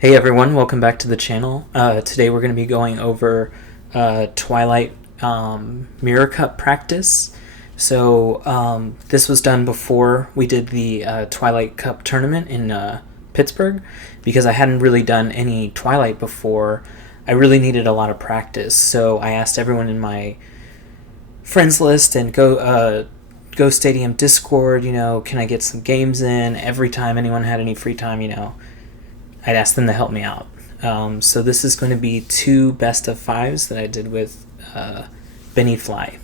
Hey everyone, welcome back to the channel. Today we're going to be going over Twilight Mirror Cup practice. So this was done before we did the Twilight Cup tournament in Pittsburgh. Because I hadn't really done any Twilight before, I really needed a lot of practice. So I asked everyone in my friends list and Go Stadium Discord, can I get some games in? Every time anyone had any free time, I'd ask them to help me out. So this is going to be 2 best of 5s that I did with BenniFly.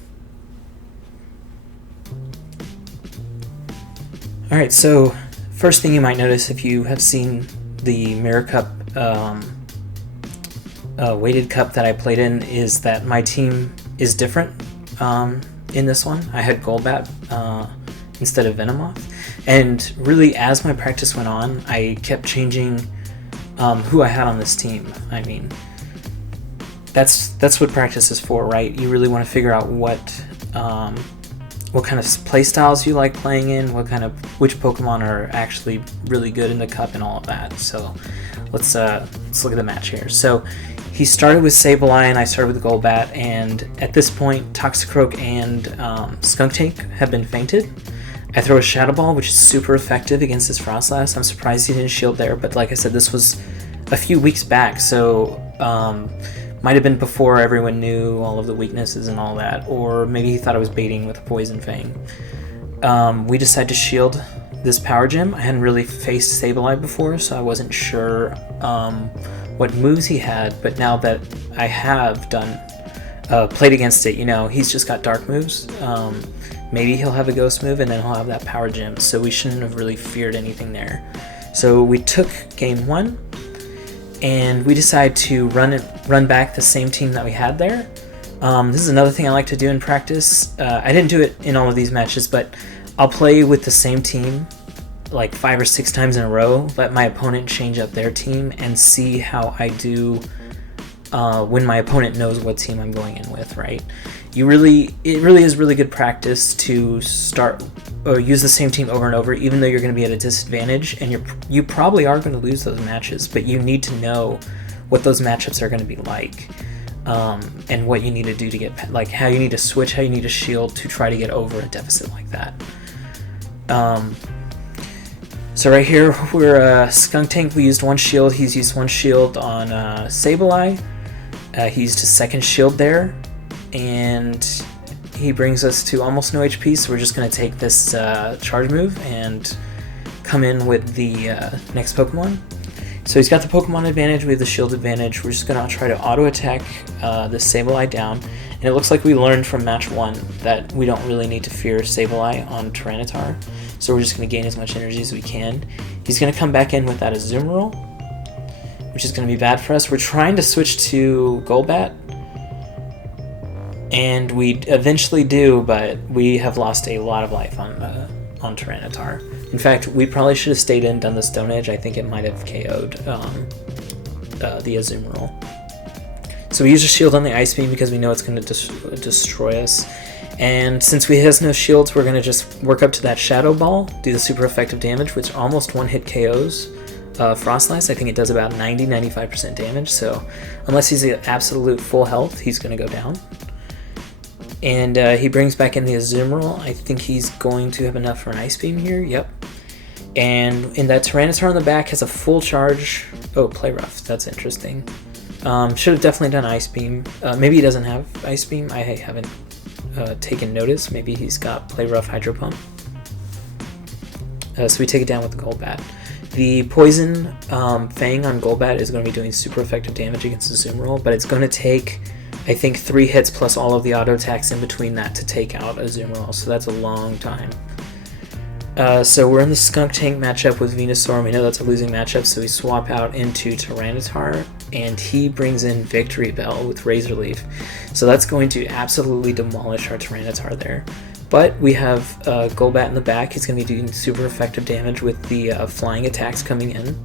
Alright, so first thing you might notice if you have seen the Mirror Cup weighted cup that I played in is that my team is different in this one. I had Golbat instead of Venomoth. And really, as my practice went on, I kept changing who I had on this team. I mean, that's what practice is for, right? You really want to figure out what kind of play styles you like playing in, which Pokemon are actually really good in the cup, and all of that. So let's look at the match here. So he started with Sableye, and I started with Golbat, and at this point, Toxicroak and Skuntank have been fainted. I throw a Shadow Ball, which is super effective against his Frostlass. I'm surprised he didn't shield there, but like I said, this was a few weeks back, so might have been before everyone knew all of the weaknesses and all that, or maybe he thought I was baiting with a Poison Fang. We decided to shield this Power Gem. I hadn't really faced Sableye before, so I wasn't sure what moves he had, but now that I have played against it, he's just got dark moves. Maybe he'll have a ghost move, and then he'll have that power gem, so we shouldn't have really feared anything there. So we took game 1, and we decided to run back the same team that we had there. This is another thing I like to do in practice. I didn't do it in all of these matches, but I'll play with the same team like 5 or 6 times in a row, let my opponent change up their team, and see how I do when my opponent knows what team I'm going in with, right? It really is really good practice to start or use the same team over and over, even though you're going to be at a disadvantage, and you probably are going to lose those matches, but you need to know what those matchups are going to be like, and what you need to do to get, like how you need to switch, how you need to shield to try to get over a deficit like that. So right here, we're Skuntank. We used 1 shield. He's used 1 shield on Sableye. He used his 2nd shield there, and he brings us to almost no HP, so we're just going to take this charge move and come in with the next Pokemon. So he's got the Pokemon advantage, we have the shield advantage. We're just going to try to auto-attack the Sableye down, and it looks like we learned from match 1 that we don't really need to fear Sableye on Tyranitar, so we're just going to gain as much energy as we can. He's going to come back in with that Azumarill, which is going to be bad for us. We're trying to switch to Golbat, and we eventually do, but we have lost a lot of life on Tyranitar. In fact, we probably should have stayed in, done the Stone Edge. I think it might have KO'd the Azumarill. So we use a shield on the Ice Beam because we know it's going to destroy us. And since we has no shields, we're going to just work up to that Shadow Ball, do the super effective damage, which almost one-hit KOs Frostlass. I think it does about 90-95% damage, so unless he's at absolute full health, he's going to go down. And he brings back in the Azumarill. I think he's going to have enough for an Ice Beam here, yep. And in that Tyranitar on the back has a full charge. Oh, Play Rough, that's interesting. Should have definitely done Ice Beam. Maybe he doesn't have Ice Beam, I haven't taken notice. Maybe he's got Play Rough Hydro Pump. So we take it down with the Golbat. The Poison Fang on Golbat is going to be doing super effective damage against the Azumarill, but it's going to take, I think, 3 hits plus all of the auto attacks in between that to take out Azumarill, so that's a long time. So we're in the Skuntank matchup with Venusaur. We know that's a losing matchup, so we swap out into Tyranitar, and he brings in Victory Bell with Razor Leaf. So that's going to absolutely demolish our Tyranitar there. But we have Golbat in the back. He's going to be doing super effective damage with the flying attacks coming in.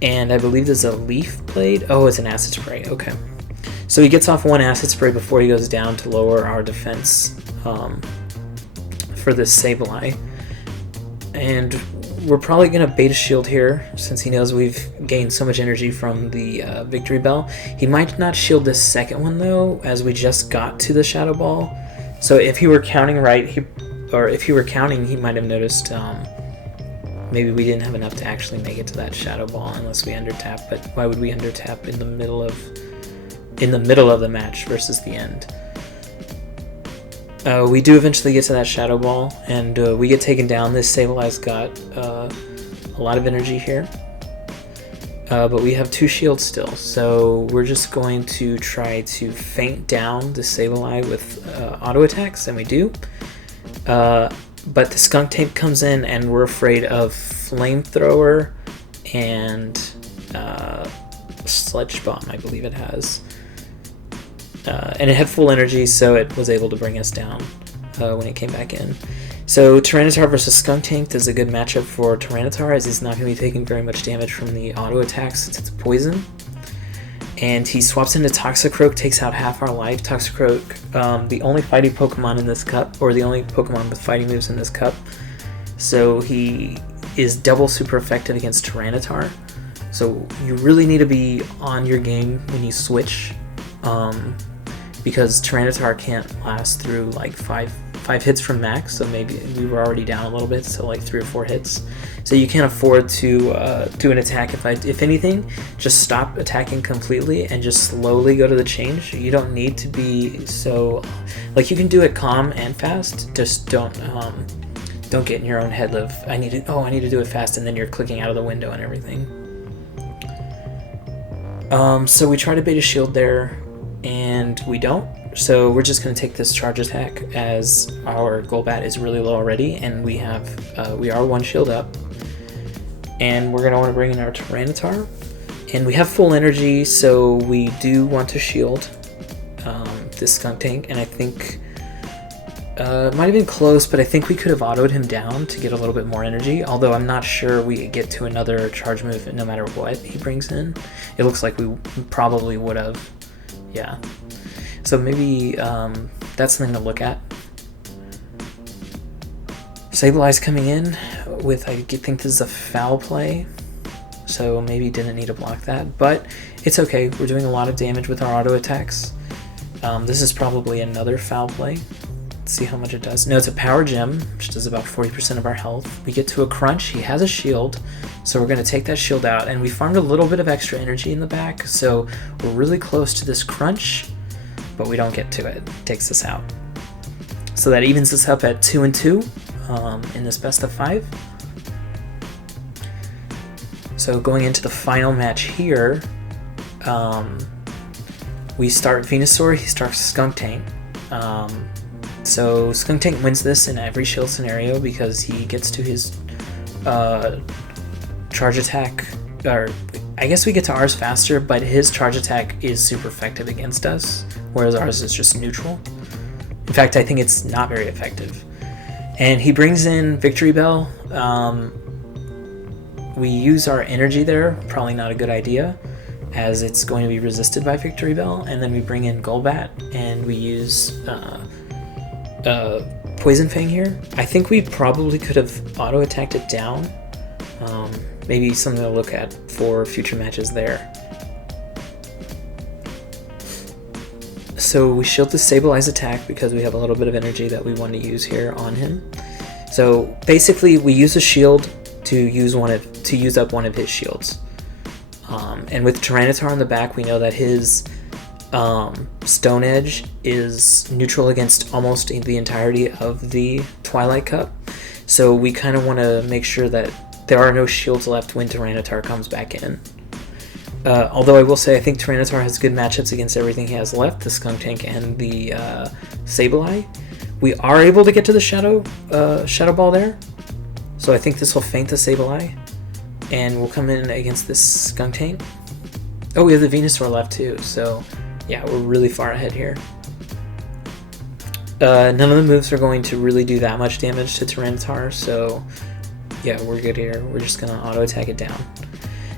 And I believe there's a Leaf Blade. Oh, it's an Acid Spray. Okay. So he gets off 1 Acid Spray before he goes down to lower our defense for this Sableye. And we're probably going to beta shield here, since he knows we've gained so much energy from the Victory Bell. He might not shield this second one, though, as we just got to the Shadow Ball. So if he were counting right, if he were counting, he might have noticed maybe we didn't have enough to actually make it to that Shadow Ball unless we undertap. But why would we undertap in the middle of the match versus the end? We do eventually get to that Shadow Ball, and we get taken down. This Sableye got a lot of energy here, but we have 2 shields still, so we're just going to try to feint down the Sableye with auto attacks, and we do. But the Skunk Tank comes in, and we're afraid of Flamethrower and Sludge Bomb, I believe it has. And it had full energy, so it was able to bring us down when it came back in. So Tyranitar versus Skunk Tank is a good matchup for Tyranitar, as he's not going to be taking very much damage from the auto attacks since it's poison. And he swaps into Toxicroak, takes out half our life. Toxicroak, the only fighting Pokemon in this cup, or the only Pokemon with fighting moves in this cup. So he is double super effective against Tyranitar. So you really need to be on your game when you switch. Because Tyranitar can't last through like five hits from max, so maybe we were already down a little bit, so like 3 or 4 hits. So you can't afford to do an attack. If anything, just stop attacking completely and just slowly go to the change. You don't need to be so, like, you can do it calm and fast. Just don't get in your own head of I need to do it fast, and then you're clicking out of the window and everything. So we try to bait a shield there, and we don't. So we're just going to take this charge attack, as our Golbat is really low already, and we are 1 shield up. And we're going to want to bring in our Tyranitar. And we have full energy, so we do want to shield this Skunk Tank. And I think it might have been close, but I think we could have autoed him down to get a little bit more energy. Although I'm not sure we get to another charge move no matter what he brings in. It looks like we probably would have. Yeah. So maybe that's something to look at. Sableye's coming in with, I think this is a foul play, so maybe didn't need to block that, but it's okay. We're doing a lot of damage with our auto attacks. This is probably another foul play. Let's see how much it does. No, it's a Power Gem, which does about 40% of our health. We get to a Crunch. He has a shield, so we're going to take that shield out, and we farmed a little bit of extra energy in the back, so we're really close to this Crunch, but we don't get to it. It takes us out. So that evens us up at 2-2 in this best of 5. So going into the final match here, we start Venusaur, he starts Skunk Tank. So Skunk Tank wins this in every shield scenario because he gets to his charge attack, or I guess we get to ours faster, but his charge attack is super effective against us, whereas ours is just neutral. In fact, I think it's not very effective. And he brings in Victory Bell. We use our energy there, probably not a good idea, as it's going to be resisted by Victory Bell. And then we bring in Golbat, and we use Poison Fang here. I think we probably could have auto-attacked it down. Maybe something to look at for future matches there. So we shield the Sableye's attack because we have a little bit of energy that we want to use here on him. So basically, we use a shield to use up one of his shields. And with Tyranitar on the back, we know that his Stone Edge is neutral against almost the entirety of the Twilight Cup. So we kind of want to make sure that there are no shields left when Tyranitar comes back in. Although I will say I think Tyranitar has good matchups against everything he has left, the Skunk Tank and the Sableye. We are able to get to the Shadow Ball there, so I think this will feint the Sableye, and we'll come in against this Skunk Tank. Oh, we have the Venusaur left too, so yeah, we're really far ahead here. None of the moves are going to really do that much damage to Tyranitar, so yeah, we're good here. We're just going to auto-attack it down.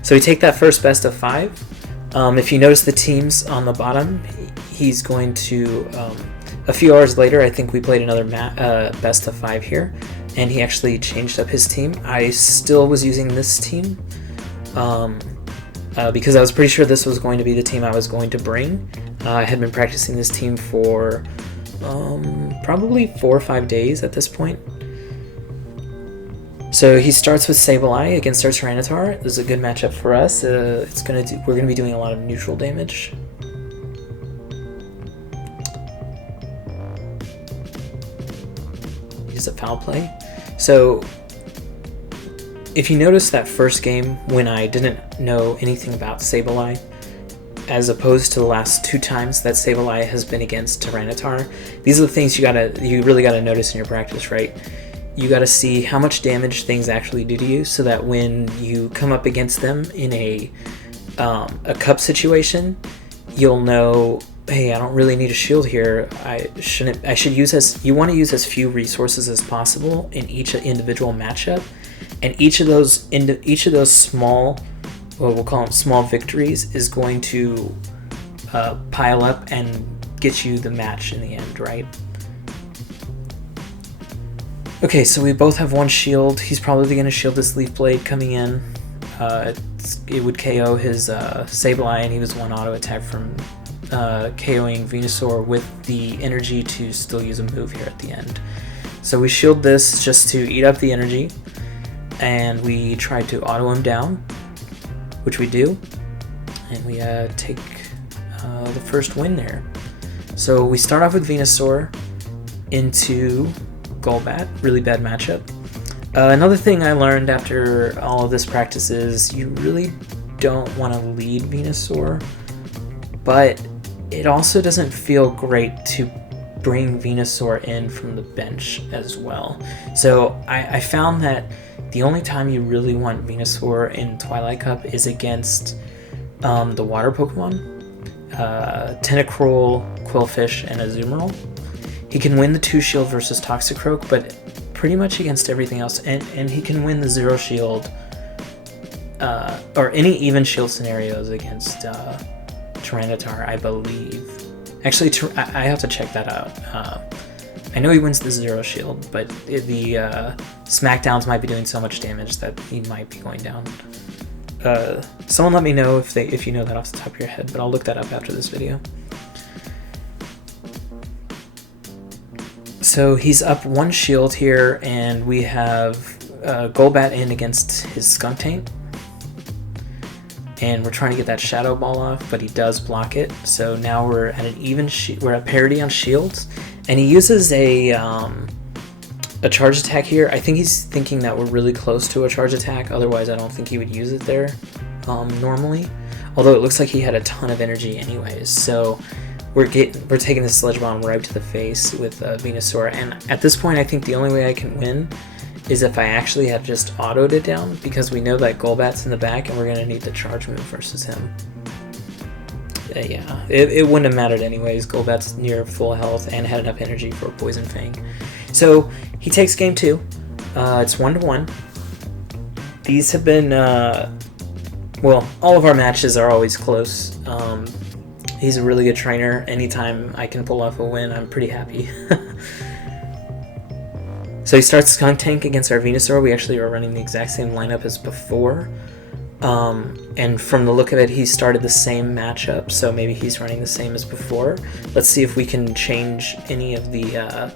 So we take that first best of 5. If you notice the teams on the bottom, he's going to, a few hours later, I think we played another best of 5 here. and he actually changed up his team. I still was using this team because I was pretty sure this was going to be the team I was going to bring. I had been practicing this team for probably 4 or 5 days at this point. So he starts with Sableye against our Tyranitar. This is a good matchup for us. We're gonna be doing a lot of neutral damage. Use a foul play. So if you notice that first game when I didn't know anything about Sableye, as opposed to the last 2 times that Sableye has been against Tyranitar, these are the things you really gotta notice in your practice, right? You gotta see how much damage things actually do to you, so that when you come up against them in a cup situation, you'll know, hey, I don't really need a shield here. You want to use as few resources as possible in each individual matchup, and each of those small, what we'll call them small victories, is going to pile up and get you the match in the end, right? Okay, so we both have 1 shield. He's probably going to shield this Leaf Blade coming in. It would KO his Sableye, and he was 1 auto attack from KOing Venusaur with the energy to still use a move here at the end. So we shield this just to eat up the energy, and we try to auto him down, which we do, and we take the first win there. So we start off with Venusaur into Golbat, really bad matchup. Another thing I learned after all of this practice is you really don't want to lead Venusaur, but it also doesn't feel great to bring Venusaur in from the bench as well. So I found that the only time you really want Venusaur in Twilight Cup is against the water Pokemon, Tentacruel, Quillfish, and Azumarill. He can win the 2 shield versus Toxicroak, but pretty much against everything else, and he can win the 0 shield or any even shield scenarios against Tyranitar, I believe. Actually, I have to check that out. I know he wins the 0 shield, but the Smackdowns might be doing so much damage that he might be going down. Someone let me know if you know that off the top of your head, but I'll look that up after this video. So he's up 1 shield here, and we have Golbat in against his Skuntank. And we're trying to get that Shadow Ball off, but he does block it. So now we're at we're at parity on shields, and he uses a charge attack here. I think he's thinking that we're really close to a charge attack. Otherwise, I don't think he would use it there normally. Although it looks like he had a ton of energy anyways. So we're taking the Sludge Bomb right to the face with Venusaur, and at this point I think the only way I can win is if I actually had just autoed it down, because we know that Golbat's in the back and we're going to need the charge move versus him. Yeah, it wouldn't have mattered anyways. Golbat's near full health and had enough energy for a Poison Fang. So he takes game 2. It's 1-1. These have been, well, all of our matches are always close. He's a really good trainer. Anytime I can pull off a win, I'm pretty happy. So he starts Skuntank against our Venusaur. We actually are running the exact same lineup as before. And from the look of it, he started the same matchup, so maybe he's running the same as before. Let's see if we can change any of the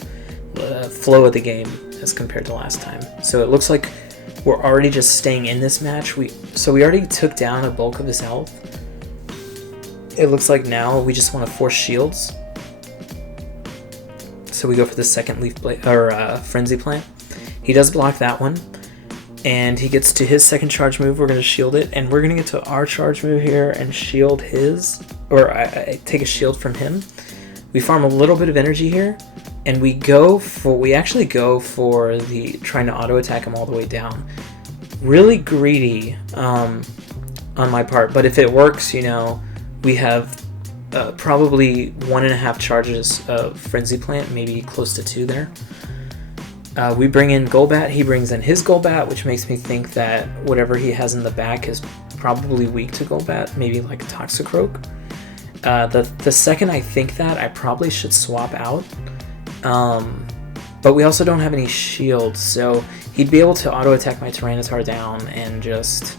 flow of the game as compared to last time. So it looks like we're already just staying in this match. So we already took down a bulk of his health. It looks like now we just want to force shields. So we go for the second Leaf Blade, or Frenzy Plant. He does block that one, and he gets to his second charge move. We're going to shield it, and we're going to get to our charge move here and shield his, or I take a shield from him. We farm a little bit of energy here, and we actually go for the trying to auto attack him all the way down. Really greedy on my part, but if it works, you know, we have probably 1.5 charges of Frenzy Plant, maybe close to 2 there. We bring in Golbat, he brings in his Golbat, which makes me think that whatever he has in the back is probably weak to Golbat, maybe like Toxicroak. The second I think that, I probably should swap out. But we also don't have any shields, so he'd be able to auto-attack my Tyranitar down and just...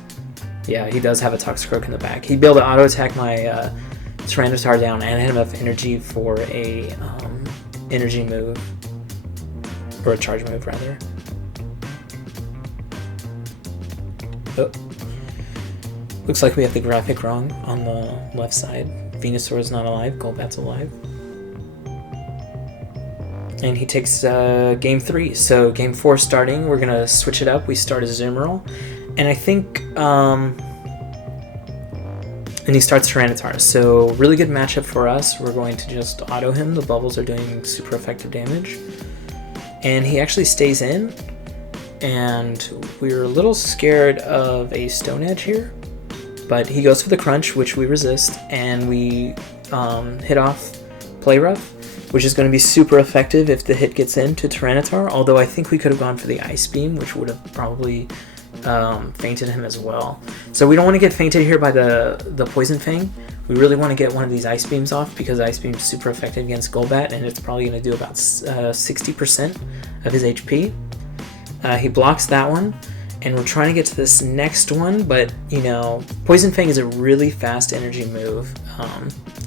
Yeah, he does have a Toxicroak in the back. He'd be able to auto-attack my Tyranitar down and have enough energy for a energy move. Or a charge move, rather. Oh. Looks like we have the graphic wrong on the left side. Venusaur is not alive, Golbat's alive. And he takes game 3. So game 4 starting, we're going to switch it up. We start as Azumarill. And I think... and he starts Tyranitar. So really good matchup for us. We're going to just auto him. The bubbles are doing super effective damage. And he actually stays in. And we're a little scared of a Stone Edge here. But he goes for the Crunch, which we resist. And we hit off Play Rough, which is going to be super effective if the hit gets into Tyranitar, although I think we could have gone for the Ice Beam, which would have probably fainted him as well. So we don't want to get fainted here by the Poison Fang. We really want to get one of these Ice Beams off, because Ice Beam is super effective against Golbat, and it's probably going to do about 60% of his HP. He blocks that one, and we're trying to get to this next one, but, you know, Poison Fang is a really fast energy move,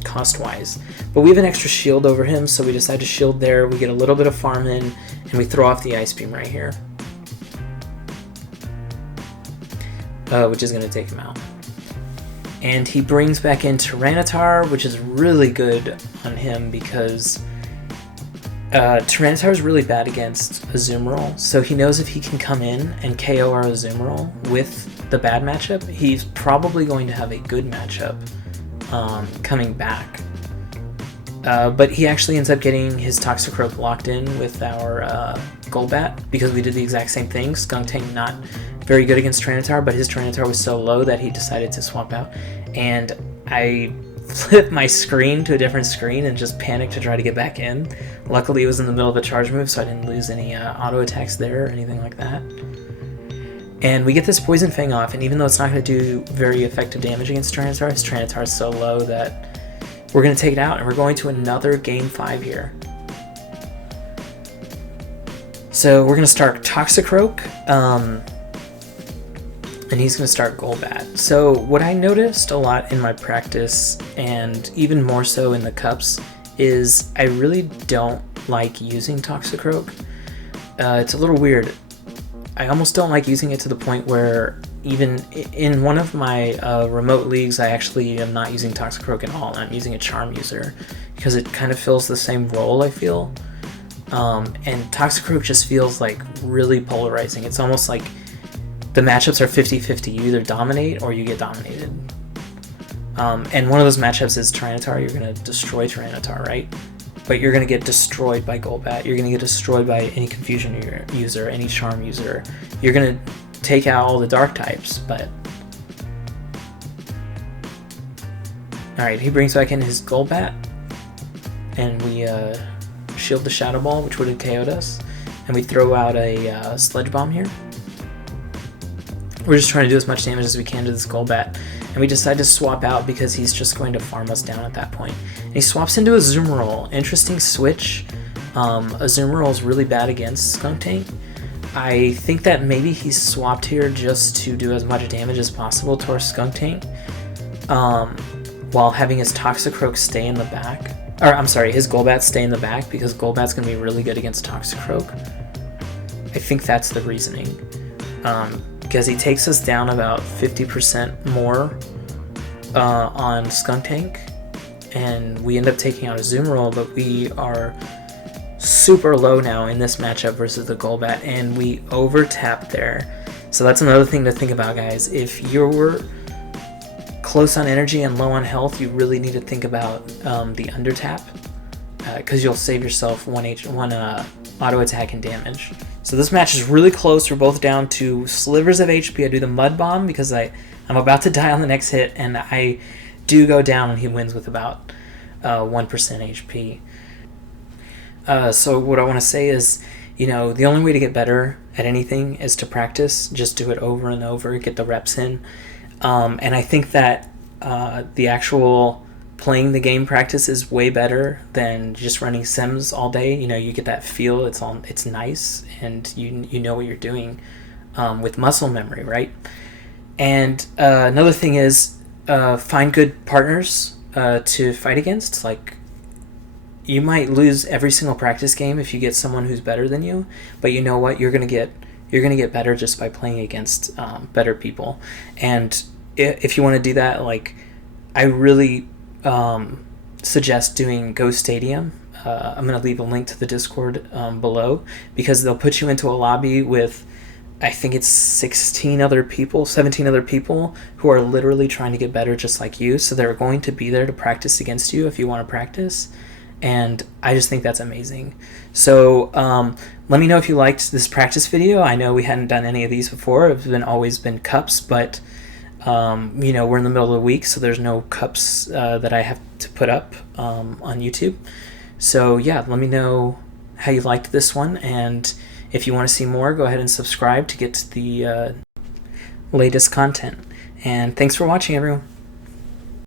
cost-wise. But we have an extra shield over him, so we decide to shield there. We get a little bit of farm in, and we throw off the Ice Beam right here. Which is going to take him out. And he brings back in Tyranitar, which is really good on him because Tyranitar is really bad against Azumarill, so he knows if he can come in and KO our Azumarill with the bad matchup, he's probably going to have a good matchup coming back. But he actually ends up getting his Toxicroak locked in with our Golbat, because we did the exact same thing. Skuntank not very good against Tyranitar, but his Tyranitar was so low that he decided to swap out. And I flipped my screen to a different screen and just panicked to try to get back in. Luckily it was in the middle of a charge move, so I didn't lose any auto attacks there or anything like that. And we get this Poison Fang off, and even though it's not going to do very effective damage against Tyranitar, his Tyranitar is so low that we're going to take it out, and we're going to another game 5 here. So we're going to start Toxicroak, and he's going to start Golbat. So what I noticed a lot in my practice, and even more so in the cups, is I really don't like using Toxicroak. It's a little weird. I almost don't like using it to the point where even in one of my remote leagues, I actually am not using Toxicroak at all. I'm using a Charm user because it kind of fills the same role, I feel. And Toxicroak just feels like really polarizing. It's almost like the matchups are 50-50. You either dominate or you get dominated. And one of those matchups is Tyranitar. You're going to destroy Tyranitar, right? But you're going to get destroyed by Golbat. You're going to get destroyed by any Confusion user, any Charm user. You're going to take out all the Dark types, but... Alright, he brings back in his Golbat. And we shield the Shadow Ball, which would have KO'd us. And we throw out a Sludge Bomb here. We're just trying to do as much damage as we can to this Golbat. And we decide to swap out because he's just going to farm us down at that point. And he swaps into Azumarill. Interesting switch. Azumarill is really bad against Skuntank. I think that maybe he's swapped here just to do as much damage as possible to our Skuntank, while having his Toxicroak stay in the back. Or, I'm sorry, his Golbat stay in the back, because Golbat's going to be really good against Toxicroak. I think that's the reasoning. Because he takes us down about 50% more on Skuntank, and we end up taking out a Azumarill, but we are super low now in this matchup versus the Golbat, and we over-tap there. So that's another thing to think about, guys. If you're close on energy and low on health, you really need to think about the under-tap, because you'll save yourself one auto attack and damage. So this match is really close. We're both down to slivers of HP. I do the Mud Bomb because I'm about to die on the next hit, and I do go down, and he wins with about 1% HP. So what I want to say is, you know, the only way to get better at anything is to practice. Just do it over and over, get the reps in. And I think that the actual playing the game practice is way better than just running sims all day. You know, you get that feel. It's nice, and you know what you're doing with muscle memory, right? And another thing is find good partners to fight against. Like, you might lose every single practice game if you get someone who's better than you, but you know what? You're gonna get better just by playing against better people. And if you want to do that, like, I really suggest doing Go Stadium. I'm going to leave a link to the Discord below, because they'll put you into a lobby with, I think it's 17 other people who are literally trying to get better just like you. So they're going to be there to practice against you if you want to practice. And I just think that's amazing. So let me know if you liked this practice video. I know we hadn't done any of these before. It's always been cups, but you know, we're in the middle of the week, so there's no cups that I have to put up on YouTube. So yeah, let me know how you liked this one, and if you want to see more, go ahead and subscribe to get the latest content. And thanks for watching, everyone.